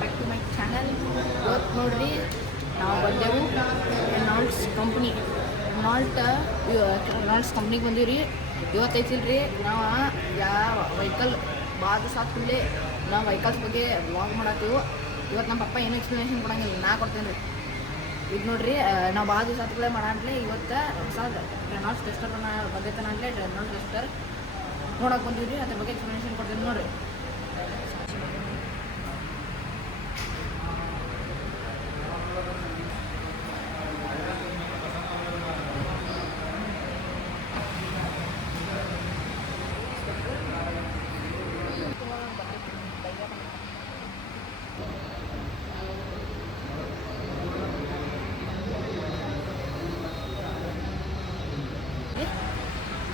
Welcome back to my channel. ಇವತ್ತು ನೋಡ್ರಿ ನಾವು ಬಂದೆವು ರೆನಾಲ್ಡ್ಸ್ ಕಂಪ್ನಿಗೆ ಬಂದೀವಿ ರೀ. ಇವತ್ತು ಐತಿಲ್ರಿ ನಾವು ಯಾವ ವೆಹಿಕಲ್ ಭಾಳ ದಿವಸ ಆದ್ಮೇಲೆ ನಾವು ವೆಹಿಕಲ್ಸ್ ಬಗ್ಗೆ ವ್ಲಾಗ್ ಮಾಡತ್ತೀವಿ. ಇವತ್ತು ನಮ್ಮ ಪಪ್ಪ ಏನೂ ಎಕ್ಸ್ಪ್ಲನೇಷನ್ ಕೊಡಂಗಿಲ್ಲ, ನಾ ಕೊಡ್ತೇನೆ ರೀ. ಇದು ನೋಡ್ರಿ ನಾವು ಭಾಳ ದಿವಸ ಆದ್ಮೇಲೆ ಮಾಡಂತಲೇ ಇವತ್ತು ಹೊಸ ರೆನಾಲ್ಡ್ಸ್ ಟೆಸ್ಟರ್ ಬಂದೈತನ ಅಂತಲೇ ರೆನಾಲ್ಡ್ಸ್ ಟೆಸ್ಟರ್ ನೋಡೋಕೆ ಬಂದೀವಿ ರೀ. ಅದ್ರ ಬಗ್ಗೆ ಎಕ್ಸ್ಪ್ಲನೇಷನ್ ಕೊಡ್ತೇನೆ ನೋಡಿರಿ.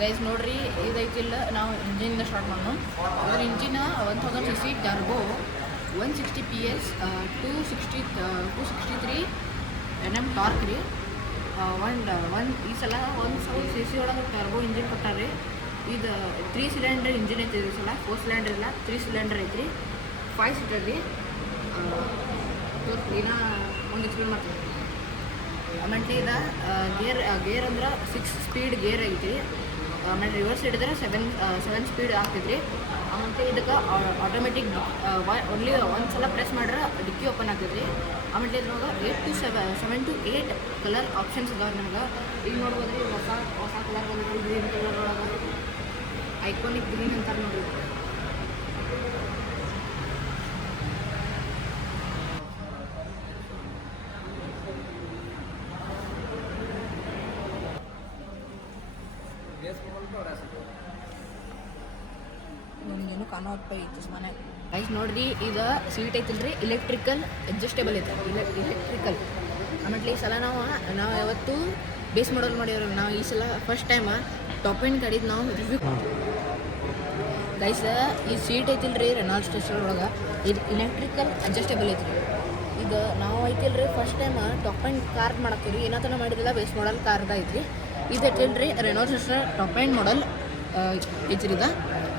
ಗೈಸ್ ನೋಡ್ರಿ, ಇದೈತಿಲ್ಲ ನಾವು ಇಂಜಿನಿಂದ ಸ್ಟಾರ್ಟ್ ಮಾಡೋಣ. ಅದ್ರ engine 1000cc turbo 160 PS 263 Nm torque ರೀ. ಈ ಸಲ 1000cc ಒಳಗೆ ಟರ್ಬೋ ಇಂಜಿನ್ ಕೊಟ್ಟಾರೆ. ಇದು 3 ಸಿಲಿಂಡರ್ ಇಂಜಿನ್ ಐತಿ. ಈ ಸಲ 4 ಸಿಲಿಂಡರ್ ಇಲ್ಲ, 3 ಸಿಲಿಂಡರ್ ಐತ್ರಿ. 5 ಸೀಟರ್ ರೀ. ದಿನ ಒಂದು ಎಕ್ಸ್ಪ್ಲೇನ್ ಮಾಡ್ತೀವಿ. ಆಮೇಲೆ ಇದು ಗೇರ್ ಅಂದ್ರೆ 6 ಸ್ಪೀಡ್ ಗೇರ್ ಐತಿ. ಆಮೇಲೆ ರಿವರ್ಸ್ ಹಿಡಿದ್ರೆ 7 ಸ್ಪೀಡ್ ಆಗ್ತೈತ್ರಿ. ಆಮೇಲೆ ಇದಕ್ಕೆ ಆಟೋಮೆಟಿಕ್ ಓನ್ಲಿ ಒಂದು ಸಲ ಪ್ರೆಸ್ ಮಾಡ್ರೆ ಡಿಕ್ಕಿ ಓಪನ್ ಆಗ್ತೈತ್ರಿ. ಆಮೇಲೆ ಇದ್ರೊಳಗೆ 7 to 8 ಕಲರ್ ಆಪ್ಷನ್ಸ್ ಇದಾವೆ ನಮ್ಗೆ. ಈಗ ನೋಡ್ಬೋದು ರೀ, ಹೊಸ ಕಲರ್ ಬಂದಿದೆ ಗ್ರೀನ್ ಕಲರ್ ಒಳಗೆ. ಐಕಾನಿಕ್ ಗ್ರೀನ್ ಅಂತಾರೆ ನೋಡ್ರಿ. ನಮಗೇನು ಕಾಣೋಪ್ಪ ಐತಿ ಮನೆ. ಗೈಸ್ ನೋಡ್ರಿ, ಇದು ಸೀಟ್ ಐತಿಲ್ರಿ ಎಲೆಕ್ಟ್ರಿಕಲ್ ಅಡ್ಜಸ್ಟೇಬಲ್ ಐತೆ. ಎಲೆಕ್ಟ್ರಿಕಲ್ ಆಮೇಲೆ ಈ ಸಲ ನಾವು ಯಾವತ್ತು ಬೇಸ್ ಮಾಡಲ್ ಮಾಡಿವ್ರಿ. ನಾವು ಈ ಸಲ ಫಸ್ಟ್ ಟೈಮ್ ಟಾಪ್ ಎಂಡ್ ಗಾಡಿದು ನಾವು ರಿವ್ಯೂ. ಗೈಸ್ ಈ ಸೀಟ್ ಐತಿಲ್ರಿ ರೆನಾಲ್ಡ್ಸ್ ಟೆಸ್ಟರ್ ಒಳಗೆ ಇದು ಎಲೆಕ್ಟ್ರಿಕಲ್ ಅಡ್ಜಸ್ಟೇಬಲ್ ಐತ್ರಿ. ಇದು ನಾವು ಐತಿಲ್ರಿ first time top end car ಮಾಡತ್ತೀವಿ. ಏನತನ ಮಾಡಿದಿಲ್ಲ, ಬೇಸ್ ಮಾಡಲ್ ಕಾರ್ದ ಐತ್ರಿ. ಇದು ಐತಿಲ್ರಿ Reynolds tester top end model ಐತ್ರಿ. ಇದು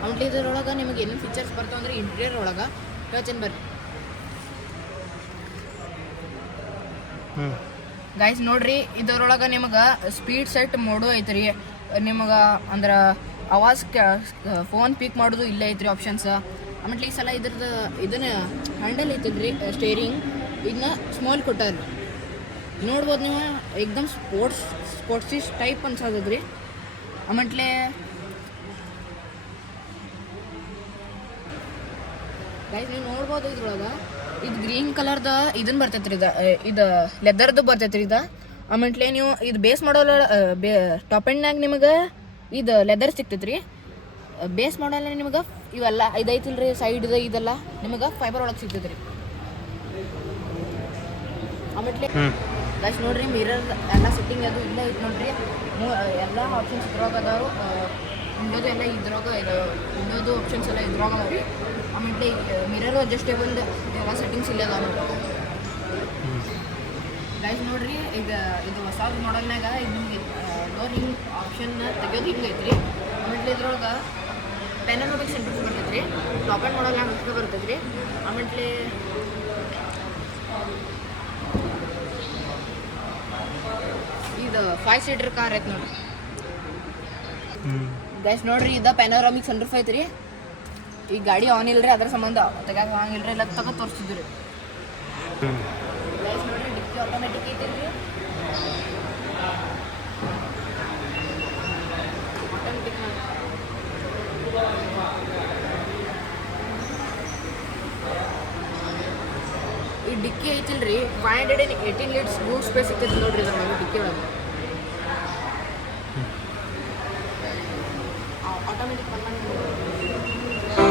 ಆಮೇಲೆ ಇದರೊಳಗೆ ನಿಮಗೆ ಏನೇನು ಫೀಚರ್ಸ್ ಬರ್ತಾವೆ ಅಂದರೆ ಇಂಟೀರಿಯರ್ ಒಳಗೆ ಟಚ್ ಆ್ಯಂಡ್ ಬರ್ರಿ. ಗೈಸ್ ನೋಡ್ರಿ, ಇದರೊಳಗೆ ನಿಮಗೆ ಸ್ಪೀಡ್ ಸೆಟ್ ಮೋಡು ಐತ್ರಿ. ನಿಮಗೆ ಅಂದ್ರೆ ಆವಾಜ್ ಫೋನ್ ಪಿಕ್ ಮಾಡೋದು ಇಲ್ಲೇ ಐತ್ರಿ ಆಪ್ಷನ್ಸ್. ಆಮೇಲೆ ಈ ಸಲ ಇದನ್ನ ಹ್ಯಾಂಡಲ್ ಐತಿಲ್ರಿ ಸ್ಟೇರಿಂಗ್ ಇದನ್ನ ಸ್ಮಾಲ್ ಕೊಟ್ಟಾರ. ನೋಡ್ಬೋದು ನೀವು, ಏಕ್ದಮ್ ಸ್ಪೋರ್ಟ್ಸಿಸ್ ಟೈಪ್ ಅನ್ಸೋದ್ರಿ. ಆಮೇಲೆ ಗೈಸ್ ನೀವು ನೋಡ್ಬೋದು ಇದ್ರೊಳಗೆ ಇದು ಗ್ರೀನ್ ಕಲರ್ದ ಇದನ್ನು ಬರ್ತೈತ್ರಿ. ಇದು ಲೆದರ್ದು ಬರ್ತೈತ್ರಿ ಇದು. ಆಮೇಲೆ ನೀವು ಇದು ಬೇಸ್ ಮಾಡಲ್ ಟಾಪ್ ಎಂಡ್ನಾಗ ನಿಮಗೆ ಇದು ಲೆದರ್ ಸಿಗ್ತೈತ್ರಿ. ಬೇಸ್ ಮಾಡಲ್ ನಿಮಗೆ ಇವೆಲ್ಲ ಇದೈತಿಲ್ರಿ ಸೈಡ್ ಇದೆಲ್ಲ ನಿಮಗೆ ಫೈಬರ್ ಒಳಗೆ ಸಿಗ್ತೈತ್ರಿ. ಆಮೇಲೆ ಗೈಸ್ ನೋಡ್ರಿ, ಮಿರರ್ ಎಲ್ಲ ಸೆಟ್ಟಿಂಗ್ ಅದು ಇಲ್ಲ ಐತೆ ನೋಡ್ರಿ. ಎಲ್ಲ ಆಪ್ಷನ್ಸ್ ಇದ್ರಾಗ ಅದಾವೆ. ವಿಂಡೋದು ಎಲ್ಲ ಇದ್ರಾಗ ವಿಂಡೋದು ಆಪ್ಷನ್ಸ್ ಎಲ್ಲ ಇದ್ರಾಗ ಅದಾವೆ ರೀ. ಆಮೇಲೆ ಮಿರರು ಅಡ್ಜಸ್ಟೇಬಲ್ ಎಲ್ಲ ಸೆಟ್ಟಿಂಗ್ಸ್ ಇಲ್ಲ ಅದಾವೆ ನೋಡ್ರಿ. ಗೈಸ್ ನೋಡ್ರಿ, ಇದು ಹೊಸ ಮಾಡಲ್ನಾಗ ಇದು ನಿಮಗೆ ಡೋರ್ ಹಿಂಗೆ ಆಪ್ಷನ್ ತೆಗಿಯೋದು ಹಿಂಗೆ ಐತ್ರಿ. ಆಮೇಲೆ ಇದ್ರೊಳಗೆ ಪೆನೋರಾಮಿಕ್ ಸೆಂಟರ್ಸ್ ಬರ್ತೈತೆ ರೀ. ಟಾಪ್ ಎಂಡ್ ಮಾಡಲ್ನಾಗ ಹೊಸ ಬರ್ತೈತೆ ರೀ. ಆಮೇಲೆ ಇದು 5 ಸೀಟರ್ ಕಾರ್ ಐತೆ ನೋಡ್ರಿ. ಗೈಸ್ ನೋಡ್ರಿ, ಇದು ಪೆನೋರಾಮಿಕ್ ಸನ್ರೂಫ್ ಐತ್ರಿ. ಈ ಗಾಡಿ ಆನ್ ಇಲ್ರಿ, ಅದ್ರ ಸಂಬಂಧ ತೆಗ್ಯಾಕ ಹಂಗಿಲ್ರಿ, ಎಲ್ಲ ತಗೋ ತೋರಿಸ್ತಿದ್ರಿ. ಗೈಸ್ ನೋಡ್ರಿ, ಡಿಕ್ಕಿ ಆಟೋಮೆಟಿಕ್ ಐತಿಲ್ರಿ. ಆಟೋಮೆಟಿಕ್ ಈ ಡಿಕ್ಕಿ ಐತಿಲ್ರಿ 518 ಲೀಟರ್ಸ್ ಬೂಟ್ ಸ್ಪೇಸ್ ಸಿಗ್ತೈತಿ ನೋಡ್ರಿ ಇದ್ರ ಮೇಲೆ ಡಿಕ್ಕಿ ಒಳಗೆ. Automatic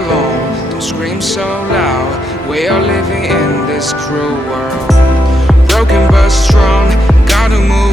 Don't scream so loud. We are living in this cruel world. Broken but strong, gotta move